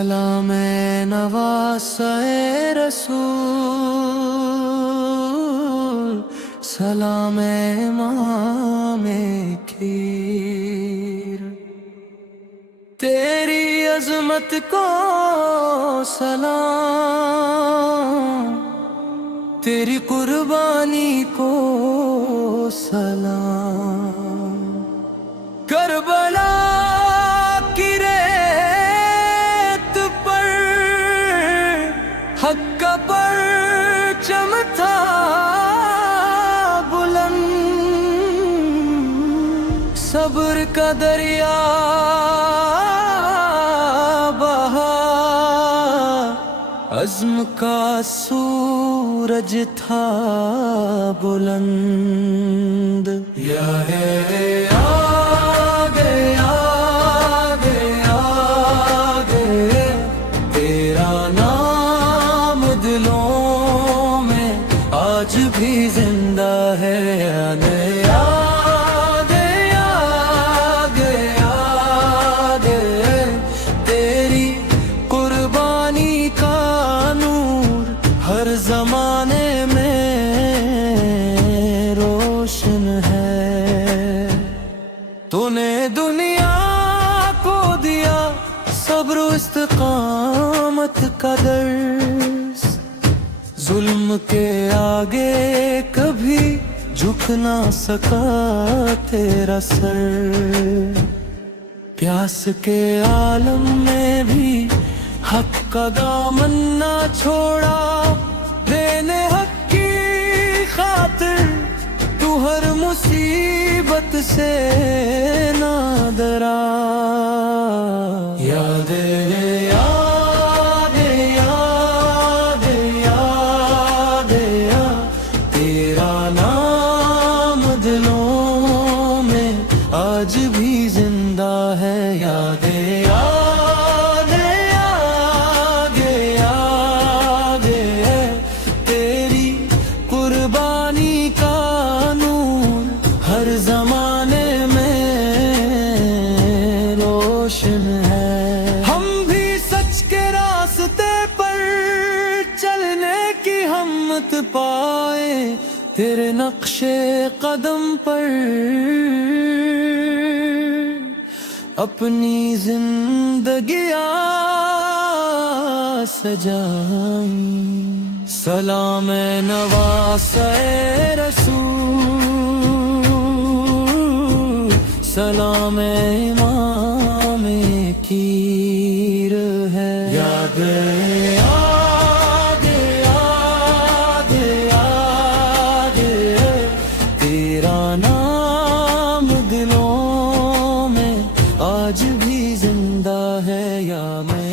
سلام نواسۂ رسول، سلام امام کھیر، تیری عظمت کو سلام، تیری قربانی کو سلام۔ کربلا کی ریت پر حق کا پرچم تھا بلند، صبر کا دریا بہا، عزم کا سورج تھا بلند۔ یا ہے آگے آگے آگے، تیرا نام دلوں میں آج بھی زندہ ہے۔ آگے آگے آگے، تیری قربانی کا نور ہر زمانے میں روشن ہے۔ تو نے دنیا کو دیا صبر و استقامت کا درس، ظلم کے آگے کبھی جھک نہ سکا تیرا سر، پیاس کے عالم میں بھی حق کا دامن نہ چھوڑا، دینے حق کی خاطر تو ہر مصیبت سے نہ ڈرا۔ یاد یاد یاد یاد تیرا نام دلوں میں آج بھی زندہ ہے۔ یاد یاد یاد یاد تیری قربانی کا نور ہر زمانے میں روشن ہے۔ ہم بھی سچ کے راستے پر چلنے کی ہمت پائے، تیرے نقش قدم پر اپنی زندگیاں سجائیں۔ سلام نواسۂ رسول، سلام امام کھیر ہے۔ یاد یاد یاد یاد تیرا نام دلوں میں آج بھی زندہ ہے۔ یا میں